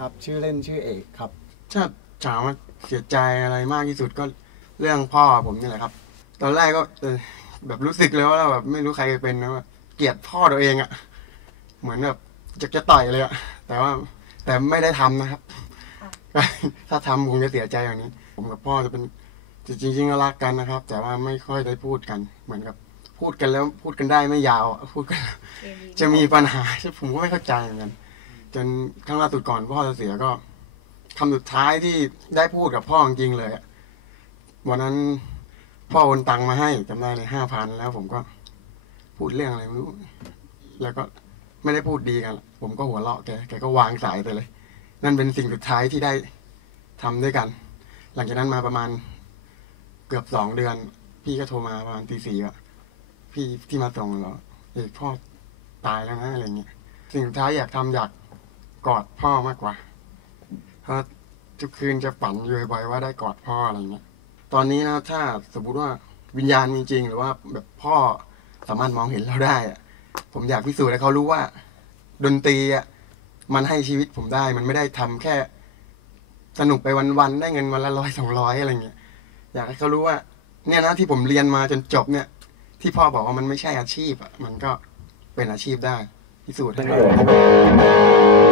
ครับชื่อเล่นชื่อเอกครับถ้าถามว่าเสียใจอะไรมากที่สุดก็เรื่องพ่อผมนี่แหละครับ ตอนแรกก็เออแบบรู้สึกเลยว่าแบบไม่รู้ใครเป็นนะว่าเกลียดพ่อตัวเองอะเหมือนแบบจะจะต่อยเลยอะแต่ว่าแต่ไม่ได้ทำนะครับ ถ้าทำคงจะเสียใจอย่างนี้ ผมกับพ่อจะเป็นจริงๆก็รักกันนะครับ แต่ว่าไม่ค่อยได้พูดกัน เหมือนกับพูดกันแล้วพูดกันได้ไม่ยาวอะพูดกัน จะมีปัญหาที่ผมก็ไม่เข้าใจเหมือนกัน จนครั้งล่าสุดก่อนพ่อจะเสียก็คำสุดท้ายที่ได้พูดกับพ่อจริงเลยวันนั้นพ่อโอนตังมาให้จำได้เลยห้าพันแล้ว ผมก็พูดเรื่องอะไรไม่รู้ แล้วก็ไม่ได้พูดดีกัน ผมก็หัวเราะแกแกก็วางสายไปเลย นั่นเป็นสิ่งสุดท้ายที่ได้ทำด้วยกัน หลังจากนั้นมาประมาณเกือบสองเดือน พี่ก็โทรมาประมาณตีสี่อะพี่ที่มาส่งเหรอเอกพ่อตายแล้วนะอะไรเงี้ยสิ่งสุดท้ายอยากทำอยาก กอดพ่อมากกว่า เพราะทุกคืนจะฝันอยู่บ่อยๆว่าได้กอดพ่ออะไรเงี้ย ตอนนี้นะถ้าสมมติว่าวิญญาณมีจริง หรือว่าแบบพ่อสามารถมองเห็นเราได้อะผมอยากพิสูจน์ให้เขารู้ว่า ดนตรีอะมันให้ชีวิตผมได้ มันไม่ได้ทำแค่ สนุกไปวันๆได้เงินวันละร้อยสองร้อยอะไรเงี้ย อยากให้เขารู้ว่า เนี่ยนะที่ผมเรียนมาจนจบเนี่ย ที่พ่อบอกว่ามันไม่ใช่อาชีพอะมันก็เป็นอาชีพได้พิสูจน์ให้เรา